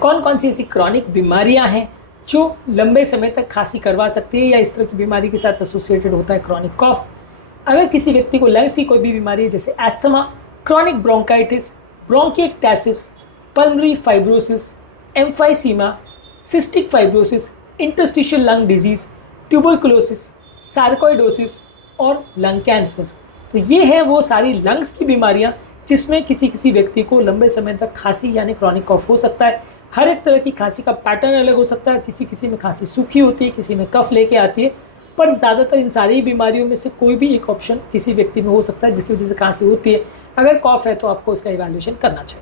कौन कौन सी ऐसी क्रॉनिक बीमारियां हैं जो लंबे समय तक खांसी करवा सकती है या इस तरह की बीमारी के साथ एसोसिएटेड होता है क्रॉनिक कॉफ। अगर किसी व्यक्ति को लंग्स की कोई भी बीमारी है जैसे asthma, chronic bronchitis, bronchiectasis, pulmonary fibrosis, emphysema, cystic fibrosis, interstitial lung disease, tuberculosis, sarcoidosis और लंग कैंसर। तो ये है वो सारी लंग्स की बीमारियां जिसमें किसी किसी व्यक्ति को लंबे समय तक खांसी यानी क्रॉनिक कॉफ हो सकता है। हर एक तरह की खांसी का पैटर्न अलग हो सकता है, किसी किसी में खांसी सूखी होती है, किसी में कफ लेके आती है, पर ज़्यादातर इन सारी बीमारियों में से कोई भी एक ऑप्शन किसी व्यक्ति में हो सकता है जिसकी वजह से खांसी होती है। अगर कॉफ है तो आपको उसका इवैल्यूएशन करना चाहिए।